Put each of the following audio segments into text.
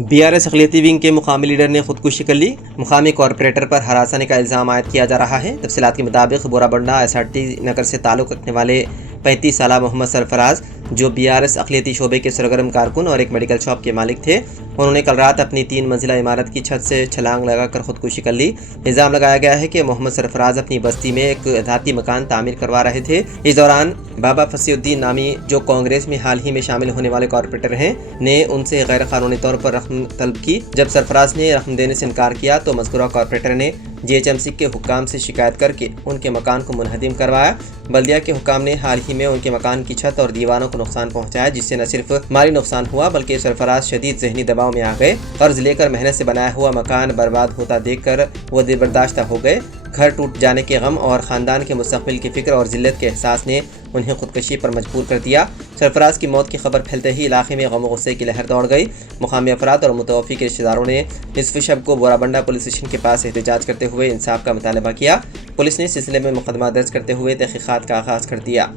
BRS अक़लियती wing के मुकामी leader ने खुदकुशी कर ली। मुकामी कॉरपोरेटर पर हरासनी का इल्ज़ाम आयद किया जा रहा है। तफसीलात के मुताबिक बोराबंडा SRT नगर से ताल्लुक़ रखने वाले 35 साला मोहम्मद सरफराज, जो बीआरएस अक़लियती शोबे के सरगर्म कारकुन और एक मेडिकल शॉप के मालिक थे, उन्होंने कल रात अपनी 3 मंजिला इमारत की छत से छलांग लगाकर खुदकुशी कर ली। इल्ज़ाम लगाया गया है कि मोहम्मद सरफराज अपनी बस्ती में एक धाती मकान तामीर करवा रहे थे। इस दौरान बाबा फसीउद्दीन नामी, जो कांग्रेस में हाल ही में शामिल होने वाले कॉरपोरेटर हैं, ने उनसे गैर कानूनी तौर पर रकम तलब की। जब सरफराज ने रकम देने से इनकार किया तो मज़कूरा कॉरपोरेटर ने GHMC के हुक्काम से शिकायत करके उनके मकान को मुनहदिम करवाया। बल्दिया के हुक्काम ने हाल ही में उनके मकान की छत और दीवारों को नुकसान पहुंचाया, जिससे न सिर्फ माली नुकसान हुआ बल्कि सरफराज शदीद ज़हनी दबाव में आ गए। कर्ज लेकर मेहनत से बनाया हुआ मकान बर्बाद होता देखकर वो दिलबर्दाश्ता हो गए। घर टूट जाने के गम और ख़ानदान के मुस्तक़बिल की फ़िक्र और ज़िल्लत के एहसास ने उन्हें खुदकशी पर मजबूर कर दिया। सरफराज की मौत की खबर फैलते ही इलाके में गम गुस्से की लहर दौड़ गई। मुकामी अफराद और मुतवफ़ी के रिश्तेदारों ने निसफ़ शब को बोराबंडा पुलिस स्टेशन के पास एहतजाज करते हुए इंसाफ का मुतालबा किया। पुलिस ने इस सिलसिले में मुकदमा दर्ज करते हुए तहक़ीक़ात का आगाज़ कर दिया।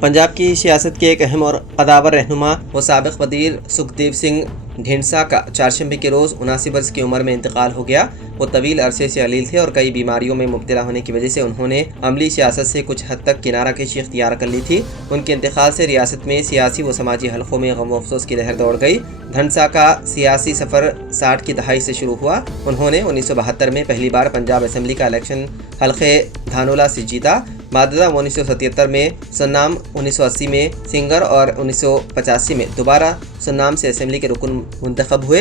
पंजाब की सियासत के एक अहम और कदावर रहनुमा व साबिक़ वज़ीर सुखदेव सिंह ढींडसा का चारशंबे के रोज़ 79 वर्ष की उम्र में इंतकाल हो गया। वो तवील अरसे से अलील थे और कई बीमारियों में मुब्तला होने की वजह से उन्होंने अमली सियासत से कुछ हद तक किनारा कशी इख्तियार कर ली थी। उनके इंतकाल से रियासत में सियासी व समाजी हलकों में गम व अफसोस की लहर दौड़ गई। ढींडसा का सियासी सफ़र 60 की दहाई से शुरू हुआ। उन्होंने 1972 में पहली बार पंजाब असम्बली का इलेक्शन हल्के धानोला से जीता। माददा 1977 में, सन्नाम 1980 में सिंगर और 1985 में दोबारा सन्नाम से असम्बली के रुकन मुंतखब हुए।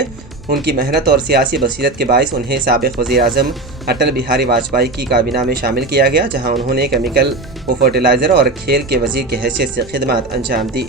उनकी मेहनत और सियासी बसीरत के बायस उन्हें साबिक़ वज़ीर आज़म अटल बिहारी वाजपेयी की काबीना में शामिल किया गया, जहां उन्होंने केमिकल व फर्टिलाइज़र और खेल के वज़ीर की हैसियत से खिदमत अंजाम दी।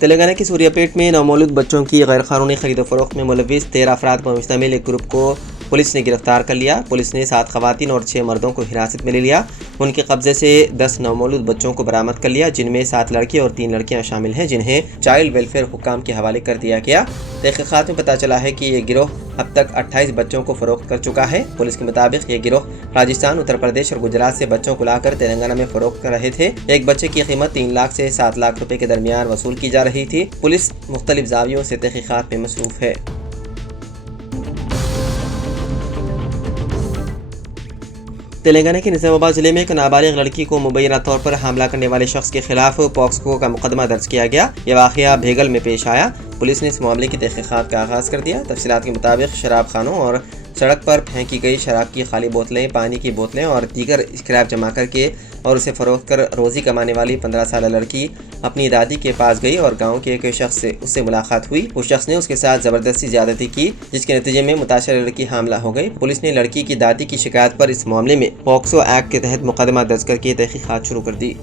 तेलंगाना की सूर्यापेट में नवमौलूद बच्चों की गैरकानूनी खरीद फरोख्त में मुलविस 13 अफराद पर मुश्तमिल एक ग्रुप को पुलिस ने गिरफ्तार कर लिया। पुलिस ने 7 ख़वातीन और 6 मर्दों को हिरासत में ले लिया। उनके कब्जे से 10 नवमौलूद बच्चों को बरामद कर लिया, जिनमें 7 लड़के और 3 लड़कियां शामिल हैं, जिन्हें चाइल्ड वेलफेयर हुक्काम के हवाले कर दिया गया। तहक़ीक़ात में पता चला है कि ये गिरोह अब तक 28 बच्चों को फ़रोख्त कर चुका है। पुलिस के मुताबिक ये गिरोह राजस्थान, उत्तर प्रदेश और गुजरात से बच्चों को लाकर तेलंगाना में फ़रोख्त कर रहे थे। एक बच्चे की कीमत 3 लाख से 7 लाख रुपए के दरमियान वसूल की जा रही थी। पुलिस मुख्तलिफ ज़ावियों से तहक़ीक़ात में मसरूफ़ है। तेलंगाना के निज़ामाबाद ज़िले में एक नाबालिग लड़की को मुबैना तौर पर हमला करने वाले शख्स के खिलाफ पॉक्सो का मुकदमा दर्ज किया गया। यह वाक़या भेगल में पेश आया। पुलिस ने इस मामले की तहक़ीक़ात का आगाज़ कर दिया। तफसीलात के मुताबिक शराब खानों और सड़क पर फेंकी गई शराब की खाली बोतलें, पानी की बोतलें और दीगर स्क्रैप जमा करके और उसे फ़रोख्त कर रोज़ी कमाने वाली 15 साल लड़की अपनी दादी के पास गई और गांव के एक शख्स से उससे मुलाकात हुई। उस शख्स ने उसके साथ ज़बरदस्ती ज़्यादती की, जिसके नतीजे में मुताशर लड़की हामला हो गई। पुलिस ने लड़की की दादी की शिकायत पर इस मामले में पॉक्सो एक्ट के तहत मुकदमा दर्ज करके तहक़ीक़ात शुरू कर दी।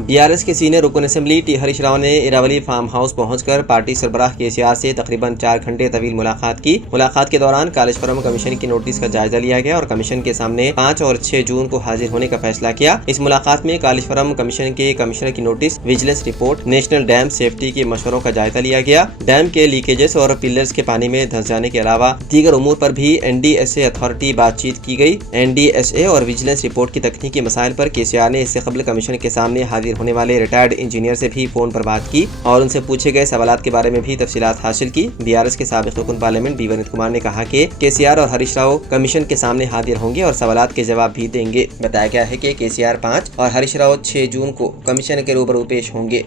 बीआरएस के सीनियर रुकन असम्बली टी हरीश राव ने इरावली फार्म हाउस पहुंचकर पार्टी सरबराह KCR से तकरीबन 4 घंटे तवील मुलाकात की। मुलाकात के दौरान कालेजपुरम कमीशन की नोटिस का जायजा लिया गया और कमीशन के सामने 5 और 6 जून को हाजिर होने का फैसला किया। इस मुलाकात में कालेजपुरम कमीशन के कमिश्नर की notice, vigilance report, national dam safety के मशवरों का जायजा लिया गया। डैम के लीकेजेस और पिलर्स के पानी में धंस जाने के अलावा दीगर उमूर पर भी NDSA अथॉरिटी बातचीत की गई। NDSA और विजिलेंस रिपोर्ट की तकनीकी मसाइल पर KCR ने इससे कबल कमीशन के सामने हाजिर होने वाले रिटायर्ड इंजीनियर से भी फोन पर बात की और उनसे पूछे गए सवालात के बारे में भी तफसीलात हासिल की। बीआरएस के साबिक़ रुकन पार्लियामेंट बी वनित कुमार ने कहा कि KCR और हरीश राव कमीशन के सामने हाजिर होंगे और सवालात के जवाब भी देंगे। बताया गया है कि KCR 5 और हरीश राव 6 जून को कमीशन के रूबरू पेश होंगे।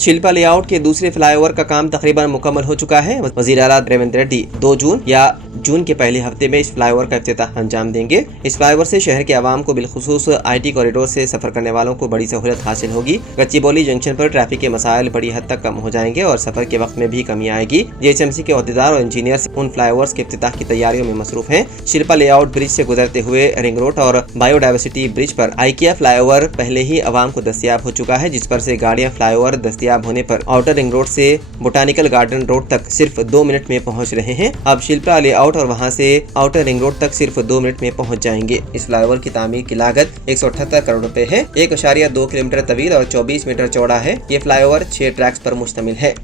शिल्पा लेआउट के दूसरे फ्लाईओवर का काम तकरीबन मुकम्मल हो चुका है। वज़ीर आला रेवंत रेड्डी 2 जून या जून के पहले हफ्ते में इस फ्लाईओवर का इफ्तिताह अंजाम देंगे। इस फ्लाईओवर से शहर के आवाम को बिलखुसूस IT कॉरिडोर से सफर करने वालों को बड़ी सहूलत हासिल होगी। गच्चीबौली जंक्शन पर ट्रैफिक के मसाइल बड़ी हद तक कम हो जाएंगे और सफर के वक्त में भी कमी आएगी। GHMC के अहदेदार और इंजीनियर्स उन फ्लाईओवर्स के इफ्तिताह की तैयारियों में मसरूफ हैं। शिल्पा लेआउट ब्रिज से गुजरते हुए रिंग रोड और बायोडाइवर्सिटी ब्रिज पर IKEA फ्लाईओवर पहले ही आवाम को दस्तियाब हो चुका है, जिस पर से गाड़ियां फ्लाईओवर दस्तियाब होने पर आउटर रिंग रोड से बोटानिकल गार्डन रोड तक सिर्फ 2 मिनट में पहुंच रहे हैं। अब शिल्पा लेआउट आउट और वहां से आउटर रिंग रोड तक सिर्फ 2 मिनट में पहुंच जाएंगे। इस फ्लाईओवर की तामीर की लागत 178 करोड़ रुपए है। 1.2 किलोमीटर तवील और 24 मीटर चौड़ा है। ये फ्लाईओवर 6 ट्रैक्स पर मुश्तमिल है।